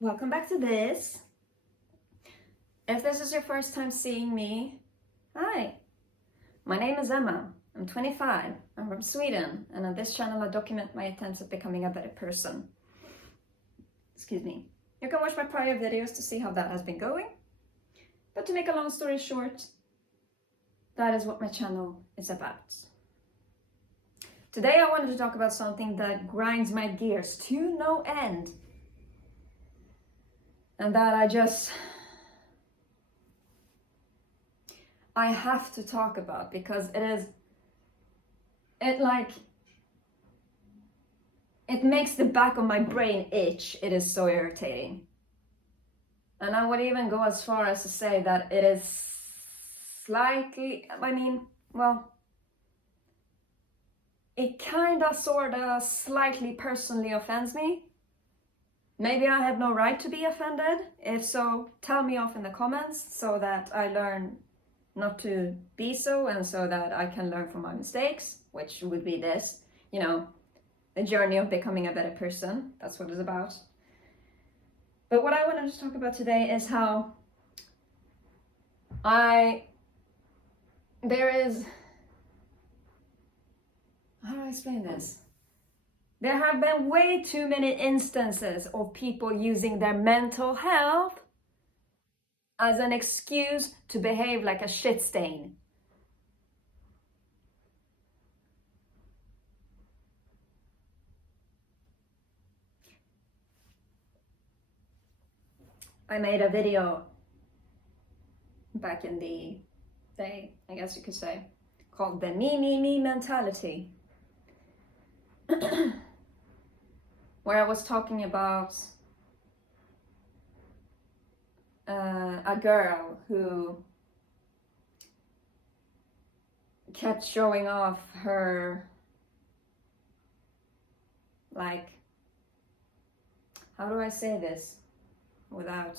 Welcome back to this. If this is your first time seeing me, hi. My name is Emma. I'm 25. I'm from Sweden, and on this channel I document my attempts at becoming a better person. Excuse me. You can watch my prior videos to see how that has been going. But to make a long story short, that is what my channel is about. Today I wanted to talk about something that grinds my gears to no end. And that I have to talk about because it makes the back of my brain itch. It is so irritating. And I would even go as far as to say that it is slightly, it kinda, sorta, slightly personally offends me. Maybe I have no right to be offended. If so, tell me off in the comments so that I learn not to be so, and so that I can learn from my mistakes, which would be this, the journey of becoming a better person. That's what it's about. But what I wanted to talk about today is how how do I explain this? There have been way too many instances of people using their mental health as an excuse to behave like a shit stain. I made a video back in the day, I guess you could say, called the me mentality. Where I was talking about a girl who kept showing off her, how do I say this without...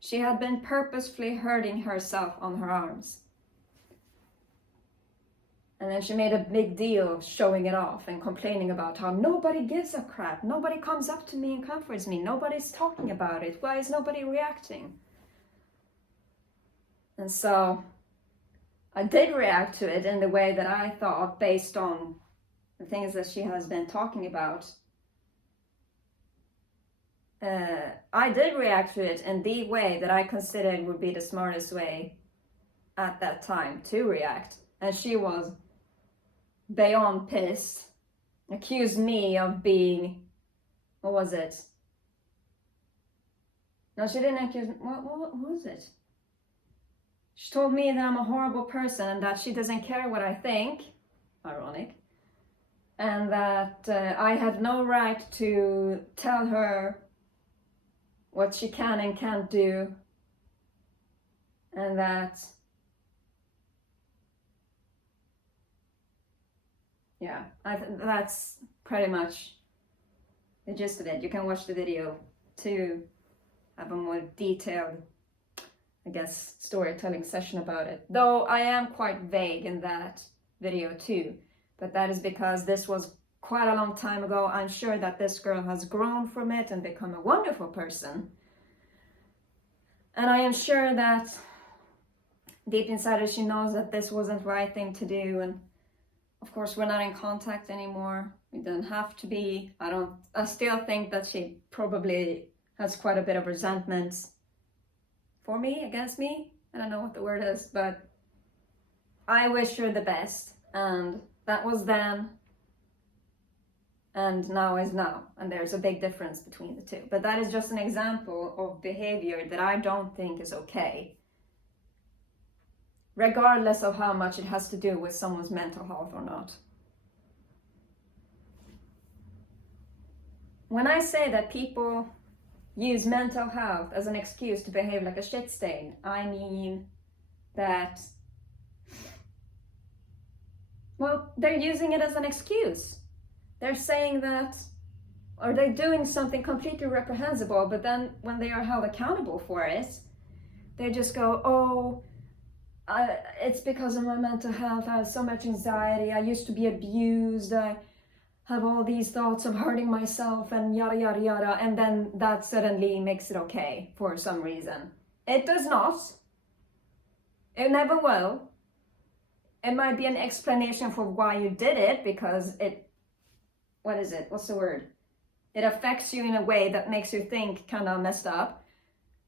She had been purposefully hurting herself on her arms. And then she made a big deal of showing it off and complaining about how nobody gives a crap. Nobody comes up to me and comforts me. Nobody's talking about it. Why is nobody reacting? And so I did react to it in the way that I thought, based on the things that she has been talking about. I did react to it in the way that I considered would be the smartest way at that time to react. And she was beyond pissed, accused me of being, what was it? No, she didn't accuse me. What was it? She told me that I'm a horrible person and that she doesn't care what I think, ironic, and that I have no right to tell her what she can and can't do, and that, yeah, that's pretty much the gist of it. You can watch the video to have a more detailed, I guess, storytelling session about it. Though I am quite vague in that video too, but that is because this was quite a long time ago. I'm sure that this girl has grown from it and become a wonderful person. And I am sure that deep inside her, she knows that this wasn't the right thing to do. And of course, we're not in contact anymore. We don't have to be. I still think that she probably has quite a bit of resentment for me, against me. I don't know what the word is, but I wish her the best. And that was then, and now is now. And there's a big difference between the two. But that is just an example of behavior that I don't think is okay, regardless of how much it has to do with someone's mental health or not. When I say that people use mental health as an excuse to behave like a shit stain, I mean that, well, they're using it as an excuse. They're saying that, or they're doing something completely reprehensible, but then when they are held accountable for it, they just go, oh, it's because of my mental health. I have so much anxiety. I used to be abused. I have all these thoughts of hurting myself and yada yada yada, and then that suddenly makes it okay for some reason. It does not. It never will. It might be an explanation for why you did it, because it, what's the word? It affects you in a way that makes you think kind of messed up.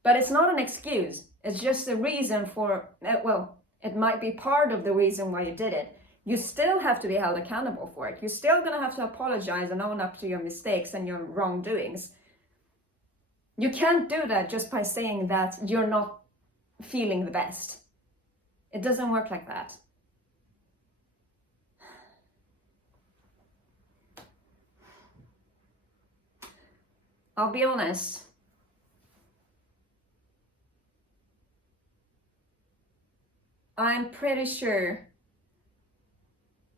But it's not an excuse. It's just a reason for, well, it might be part of the reason why you did it. You still have to be held accountable for it. You're still going to have to apologize and own up to your mistakes and your wrongdoings. You can't do that just by saying that you're not feeling the best. It doesn't work like that. I'll be honest. I'm pretty sure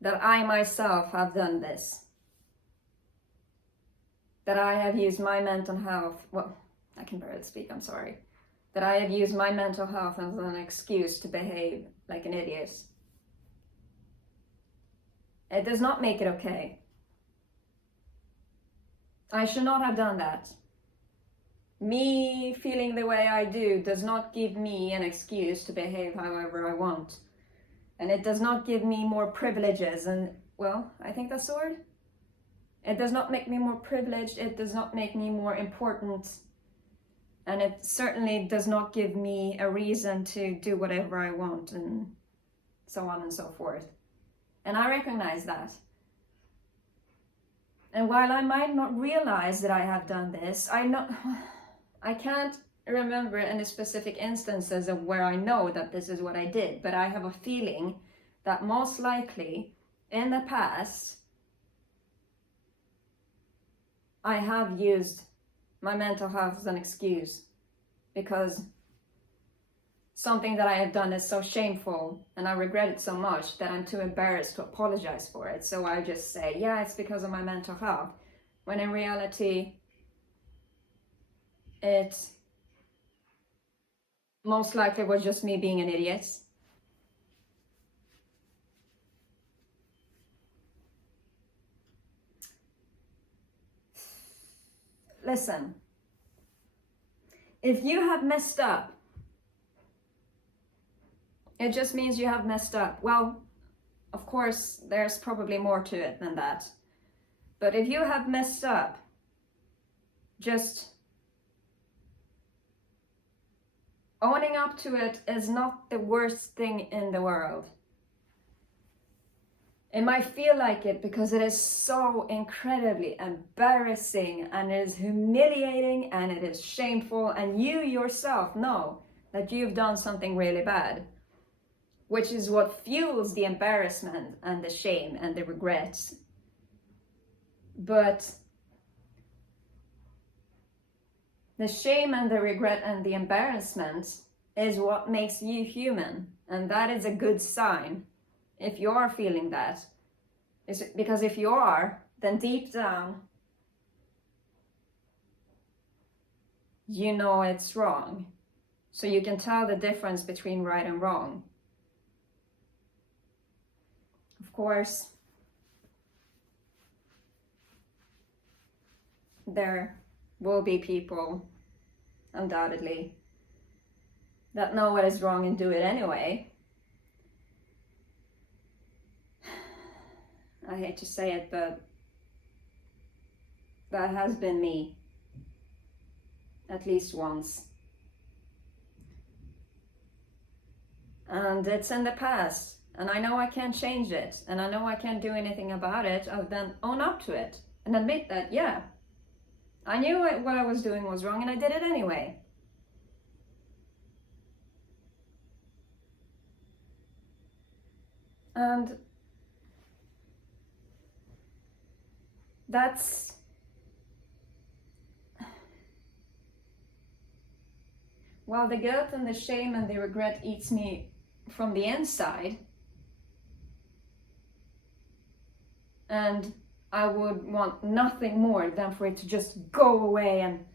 that I myself have done this. That I have used my mental health, well, I can barely speak, I'm sorry. That I have used my mental health as an excuse to behave like an idiot. It does not make it okay. I should not have done that. Me feeling the way I do does not give me an excuse to behave however I want. And it does not give me more privileges and, well, I think that's the word. It does not make me more privileged, it does not make me more important, and it certainly does not give me a reason to do whatever I want, and so on and so forth. And I recognize that. And while I might not realize that I have done this, I can't remember any specific instances of where I know that this is what I did, but I have a feeling that most likely in the past I have used my mental health as an excuse because something that I have done is so shameful and I regret it so much that I'm too embarrassed to apologize for it. So I just say, yeah, it's because of my mental health, when in reality it most likely was just me being an idiot. Listen, if you have messed up, it just means you have messed up. Well, of course, there's probably more to it than that. But if you have messed up, just owning up to it is not the worst thing in the world. It might feel like it because it is so incredibly embarrassing and it is humiliating and it is shameful, and you yourself know that you've done something really bad, which is what fuels the embarrassment and the shame and the regrets. But the shame and the regret and the embarrassment is what makes you human, and that is a good sign. If you are feeling that, because if you are, then deep down, you know it's wrong. So you can tell the difference between right and wrong. Of course, there will be people, undoubtedly, that know what is wrong and do it anyway. I hate to say it, but that has been me, at least once. And it's in the past, and I know I can't change it, and I know I can't do anything about it other than own up to it and admit that, yeah, I knew what I was doing was wrong and I did it anyway. And that's while the guilt and the shame and the regret eats me from the inside, and I would want nothing more than for it to just go away and,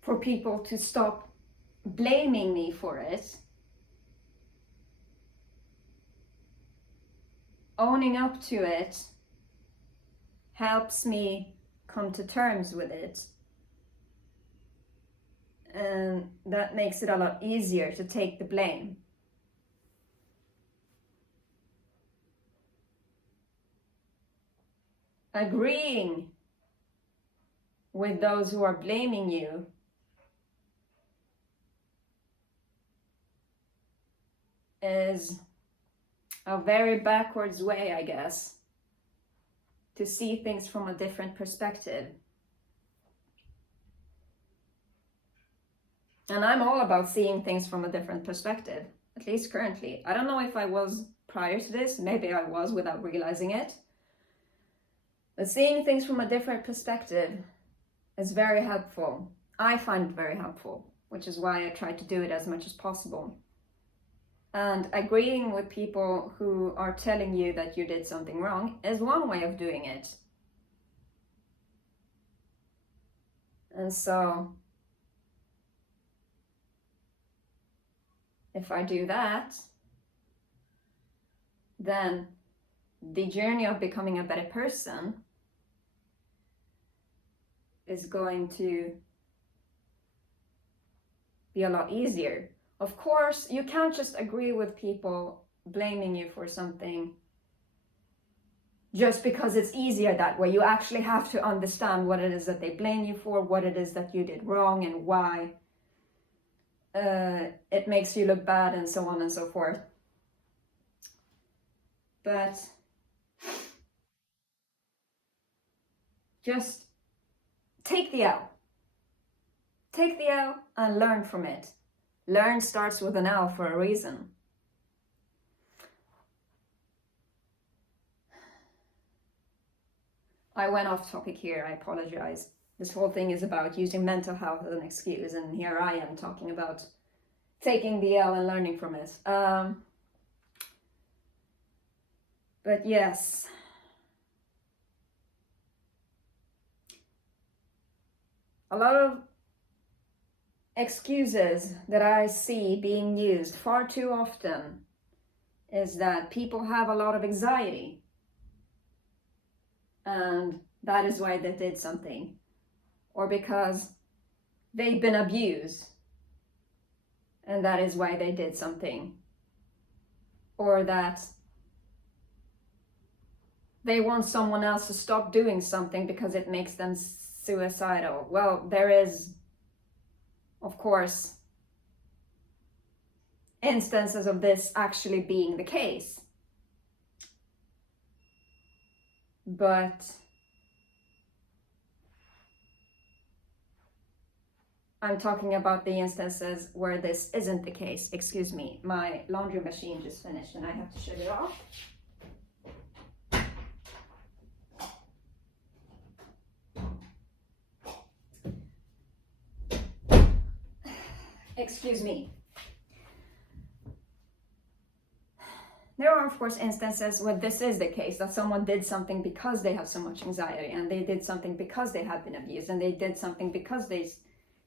for people to stop blaming me for it. owning up to it helps me come to terms with it. And that makes it a lot easier to take the blame. Agreeing with those who are blaming you is a very backwards way, I guess, to see things from a different perspective. And I'm all about seeing things from a different perspective, at least currently. I don't know if I was prior to this, maybe I was without realizing it. But seeing things from a different perspective is very helpful. I find it very helpful, which is why I try to do it as much as possible. And agreeing with people who are telling you that you did something wrong is one way of doing it. And so, if I do that, then the journey of becoming a better person is going to be a lot easier. Of course, you can't just agree with people blaming you for something just because it's easier that way. You actually have to understand what it is that they blame you for, what it is that you did wrong, and why it makes you look bad, and so on and so forth. But just take the L. Take the L and learn from it. Learn starts with an L for a reason. I went off topic here, I apologize. This whole thing is about using mental health as an excuse, and here I am talking about taking the L and learning from it. But yes. A lot of excuses that I see being used far too often is that people have a lot of anxiety, and that is why they did something, or because they've been abused and that is why they did something, or that they want someone else to stop doing something because it makes them suicidal. Well, there is, of course, instances of this actually being the case. But I'm talking about the instances where this isn't the case. Excuse me, my laundry machine just finished and I have to shut it off. Excuse me. There are, of course, instances where this is the case, that someone did something because they have so much anxiety, and they did something because they have been abused, and they did something because they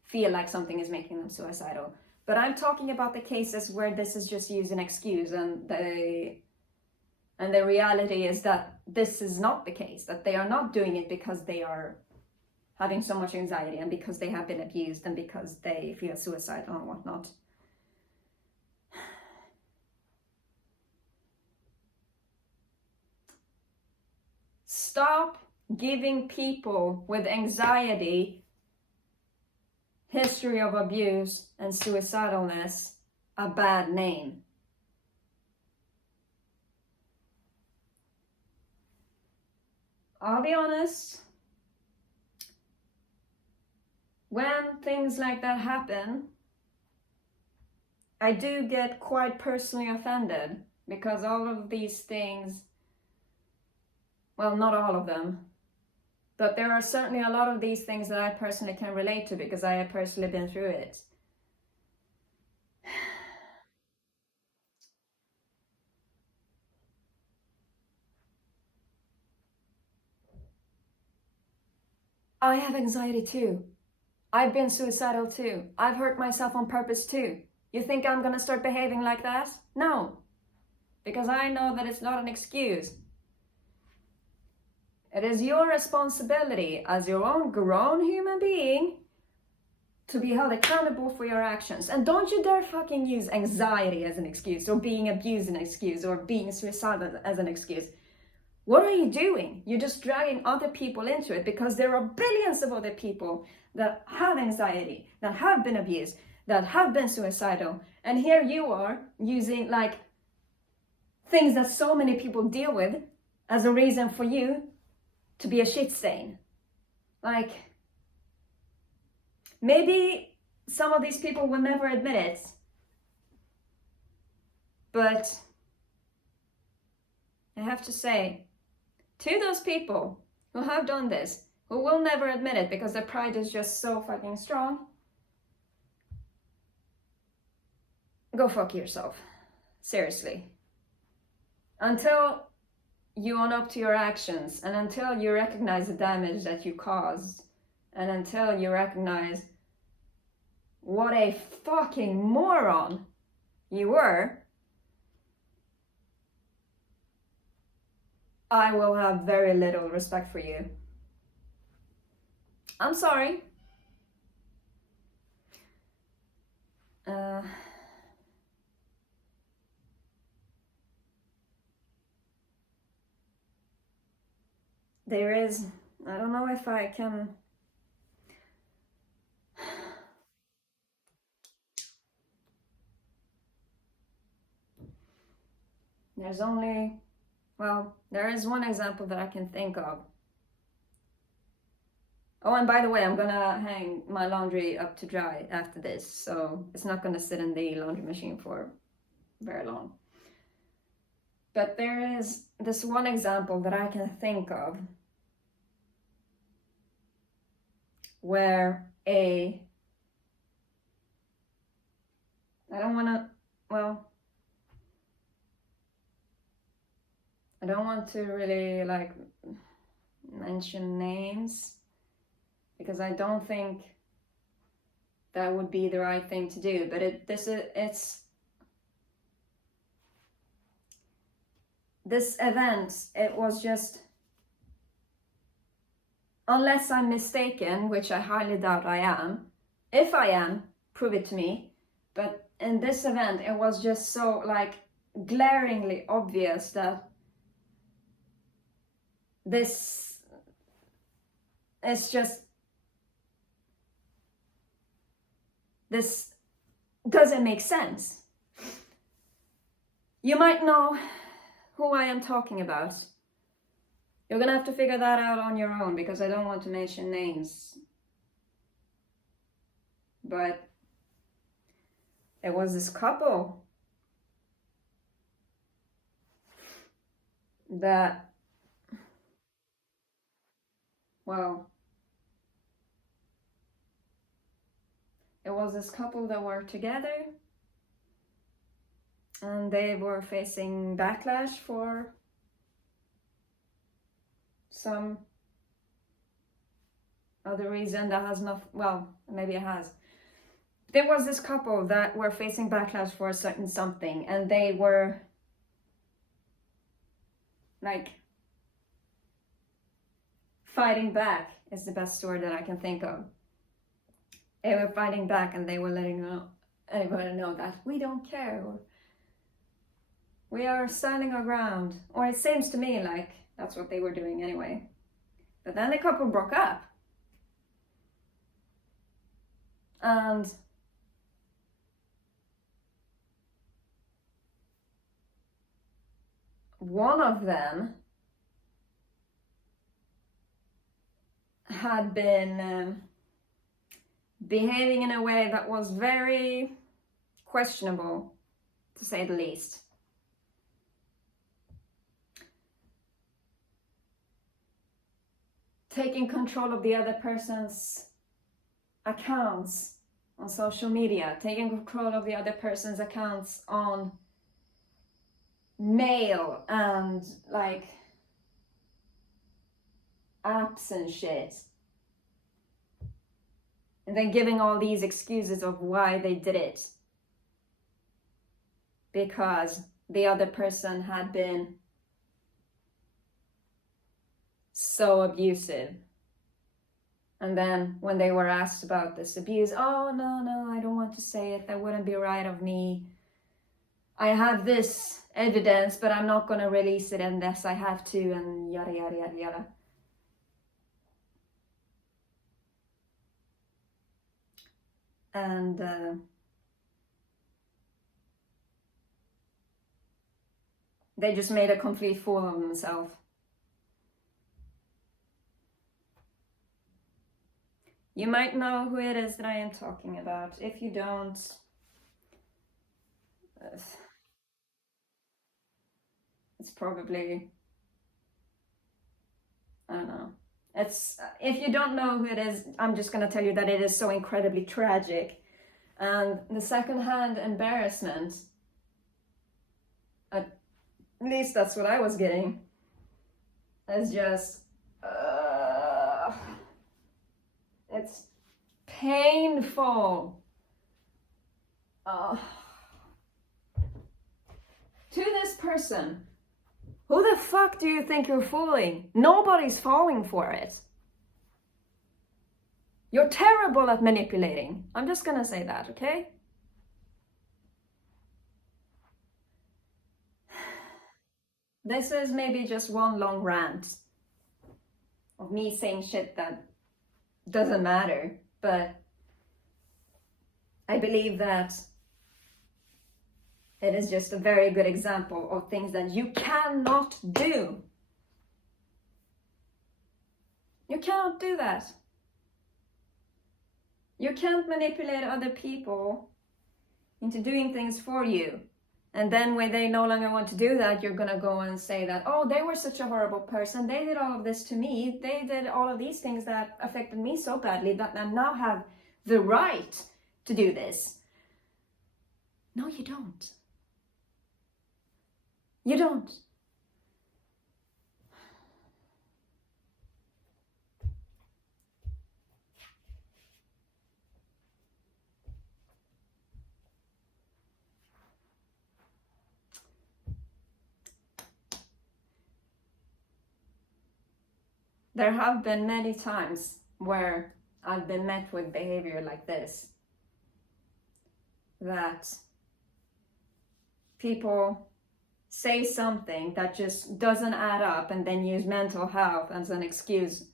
feel like something is making them suicidal. But I'm talking about the cases where this is just used an excuse, and the reality is that this is not the case, that they are not doing it because they are having so much anxiety, and because they have been abused, and because they feel suicidal and whatnot. Stop giving people with anxiety, history of abuse, and suicidalness a bad name. I'll be honest, when things like that happen, I do get quite personally offended, because all of these things, well, not all of them, but there are certainly a lot of these things that I personally can relate to, because I have personally been through it. I have anxiety too. I've been suicidal too. I've hurt myself on purpose too. You think I'm gonna start behaving like that? No. because I know that it's not an excuse. It is your responsibility as your own grown human being to be held accountable for your actions. And don't you dare fucking use anxiety as an excuse, or being abused as an excuse, or being suicidal as an excuse. What are you doing? You're just dragging other people into it, because there are billions of other people that have anxiety, that have been abused, that have been suicidal. And here you are using like things that so many people deal with as a reason for you to be a shit stain. Like, maybe some of these people will never admit it, but I have to say, to those people who have done this, who will never admit it because their pride is just so fucking strong, go fuck yourself. Seriously. Until you own up to your actions, and until you recognize the damage that you caused, and until you recognize what a fucking moron you were, I will have very little respect for you. I'm sorry. There is, I don't know if I can. There's only, well, there is one example that I can think of. Oh, and by the way, I'm gonna hang my laundry up to dry after this, so it's not gonna sit in the laundry machine for very long. But there is this one example that I can think of where I don't want to really like mention names, because I don't think that would be the right thing to do. But this event, it was just, unless I'm mistaken, which I highly doubt I am. If I am, prove it to me. But in this event, it was just so like glaringly obvious that this is just, this doesn't make sense. You might know who I am talking about. You're gonna have to figure that out on your own, because I don't want to mention names. But there was this couple that, well, it was this couple that were together, and they were facing backlash for some other reason that has not, well, maybe it has. There was this couple that were facing backlash for a certain something, and they were like fighting back is the best word that I can think of. They were fighting back, and they were letting everybody know that we don't care, or we are standing our ground, or it seems to me like that's what they were doing anyway. But then the couple broke up, and one of them had been behaving in a way that was very questionable, to say the least. Taking control of the other person's accounts on social media, taking control of the other person's accounts on mail and like apps and shit, and then giving all these excuses of why they did it, because the other person had been so abusive. And then when they were asked about this abuse, oh, no, I don't want to say it. That wouldn't be right of me. I have this evidence, but I'm not going to release it unless I have to, and yada, yada, yada, yada. And they just made a complete fool of themselves. You might know who it is that I am talking about. If you don't, it's probably, I don't know. It's, if you don't know who it is, I'm just going to tell you that it is so incredibly tragic. And the secondhand embarrassment, at least that's what I was getting, is just, it's painful. To this person, who the fuck do you think you're fooling? Nobody's falling for it. You're terrible at manipulating. I'm just gonna say that, okay? This is maybe just one long rant of me saying shit that doesn't matter, but I believe that it is just a very good example of things that you cannot do. You cannot do that. You can't manipulate other people into doing things for you. And then when they no longer want to do that, you're gonna go and say that, oh, they were such a horrible person. They did all of this to me. They did all of these things that affected me so badly that I now have the right to do this. No, you don't. You don't. There have been many times where I've been met with behavior like this, that people say something that just doesn't add up and then use mental health as an excuse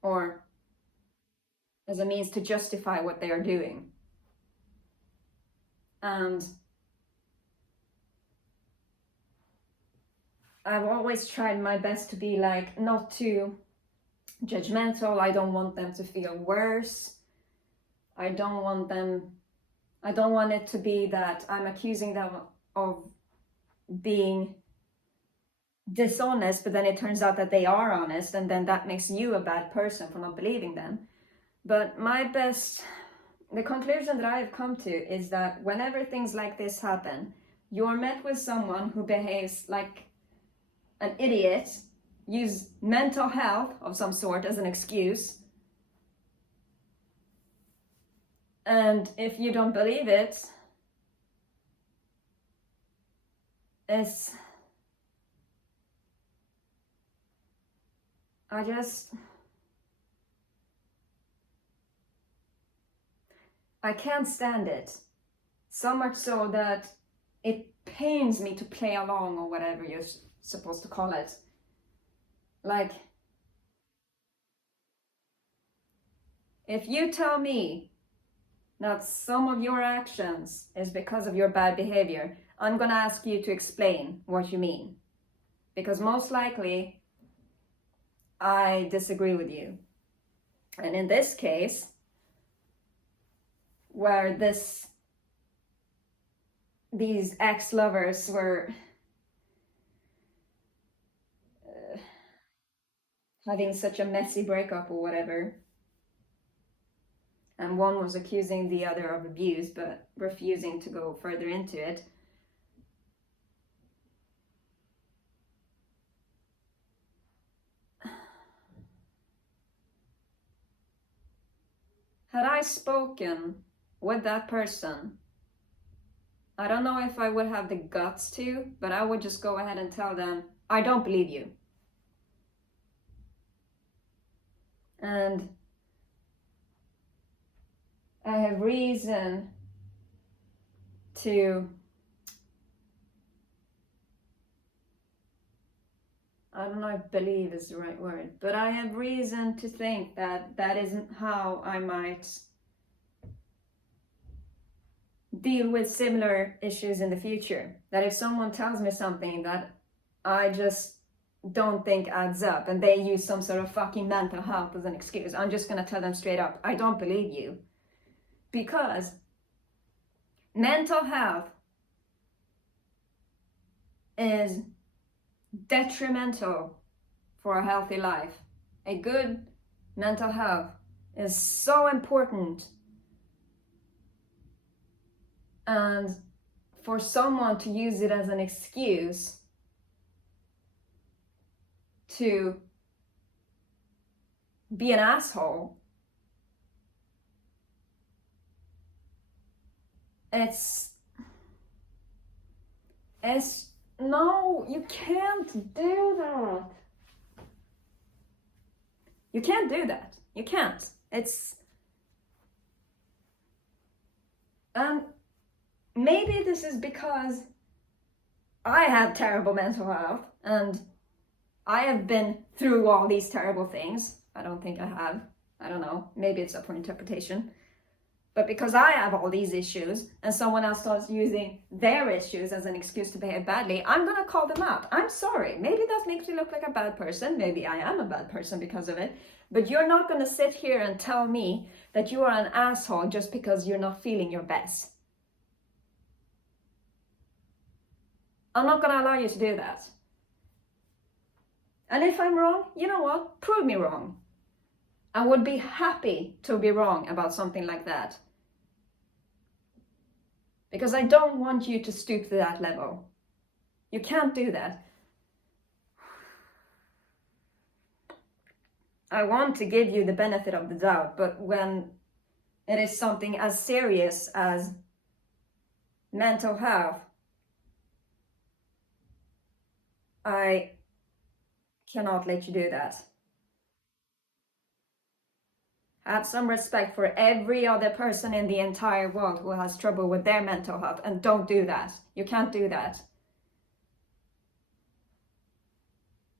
or as a means to justify what they are doing. And I've always tried my best to be like, not too judgmental. I don't want them to feel worse. I don't want it to be that I'm accusing them of being dishonest, but then it turns out that they are honest, and then that makes you a bad person for not believing them. But the conclusion that I have come to is that whenever things like this happen, you're met with someone who behaves like an idiot, use mental health of some sort as an excuse. And if you don't believe it, I can't stand it. So much so that it pains me to play along, or whatever you're supposed to call it. Like, if you tell me that some of your actions is because of your bad behavior, I'm gonna ask you to explain what you mean. Because most likely, I disagree with you. And in this case, where these ex-lovers were having such a messy breakup or whatever, and one was accusing the other of abuse but refusing to go further into it, had I spoken with that person I don't know if I would have the guts to, but I would just go ahead and tell them, I don't believe you. And I have reason to, I don't know if believe is the right word, but I have reason to think that that isn't how I might deal with similar issues in the future. That if someone tells me something that I just don't think adds up and they use some sort of fucking mental health as an excuse, I'm just gonna tell them straight up, I don't believe you. Because mental health is detrimental for a healthy life. A good mental health is so important. And for someone to use it as an excuse to be an asshole, it's no, you can't do that. You can't do that. You can't. It's maybe this is because I have terrible mental health and I have been through all these terrible things. I don't think I have. I don't know. Maybe it's up for interpretation. But because I have all these issues and someone else starts using their issues as an excuse to behave badly, I'm gonna call them out. I'm sorry. Maybe that makes me look like a bad person. Maybe I am a bad person because of it. But you're not gonna sit here and tell me that you are an asshole just because you're not feeling your best. I'm not gonna allow you to do that. And if I'm wrong, you know what? Prove me wrong. I would be happy to be wrong about something like that. Because I don't want you to stoop to that level. You can't do that. I want to give you the benefit of the doubt, but when it is something as serious as mental health, I cannot let you do that. Have some respect for every other person in the entire world who has trouble with their mental health, and don't do that. You can't do that.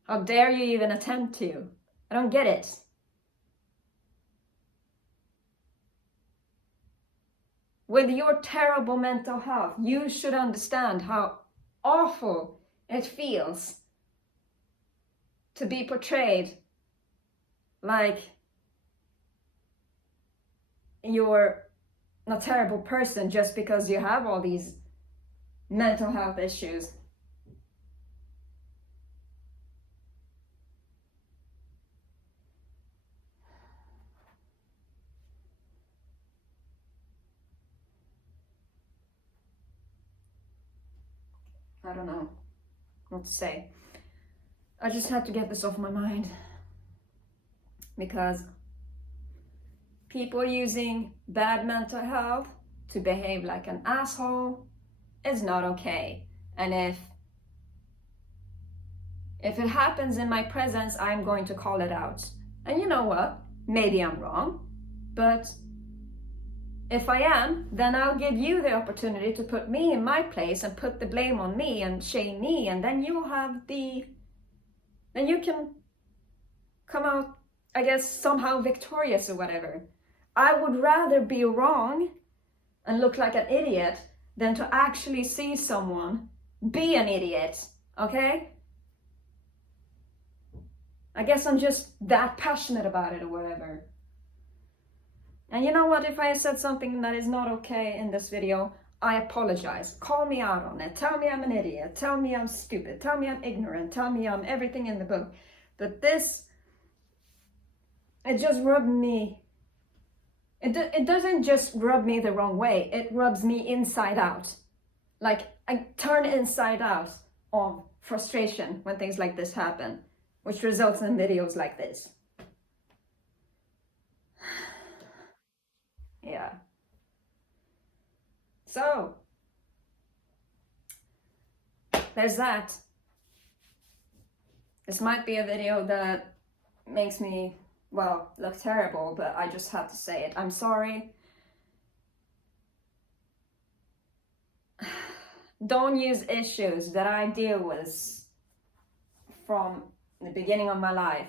How dare you even attempt to? I don't get it. With your terrible mental health, you should understand how awful it feels to be portrayed like you're a terrible person just because you have all these mental health issues. I don't know what to say. I just had to get this off my mind because people using bad mental health to behave like an asshole is not okay. And if it happens in my presence, I'm going to call it out. And you know what? Maybe I'm wrong, but if I am, then I'll give you the opportunity to put me in my place and put the blame on me and shame me, and then you can come out, I guess, somehow victorious or whatever. I would rather be wrong and look like an idiot than to actually see someone be an idiot, okay? I guess I'm just that passionate about it or whatever. And you know what? If I said something that is not okay in this video, I apologize. Call me out on it. Tell me I'm an idiot. Tell me I'm stupid. Tell me I'm ignorant. Tell me I'm everything in the book. But this, it just rubbed me. It doesn't just rub me the wrong way. It rubs me inside out. Like I turn inside out of frustration when things like this happen, which results in videos like this. Yeah. So, there's that. This might be a video that makes me, well, look terrible, but I just have to say it. I'm sorry. Don't use issues that I deal with from the beginning of my life.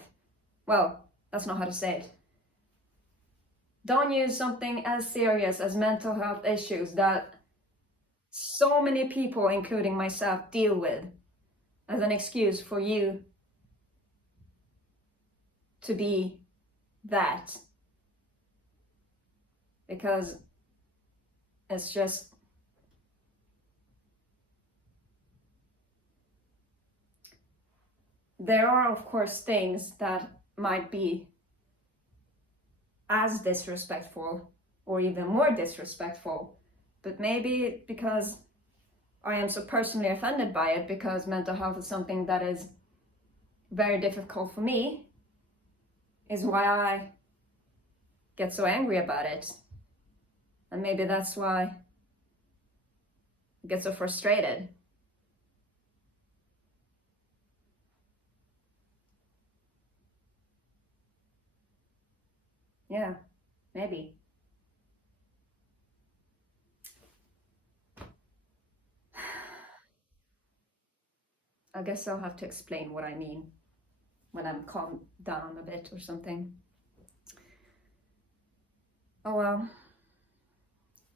Well, that's not how to say it. Don't use something as serious as mental health issues that so many people, including myself, deal with as an excuse for you to be that. Because it's just, there are of course things that might be as disrespectful or even more disrespectful, but maybe because I am so personally offended by it, because mental health is something that is very difficult for me, is why I get so angry about it. And maybe that's why I get so frustrated. Yeah, maybe. I guess I'll have to explain what I mean when I'm calmed down a bit or something. Oh well.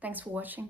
Thanks for watching.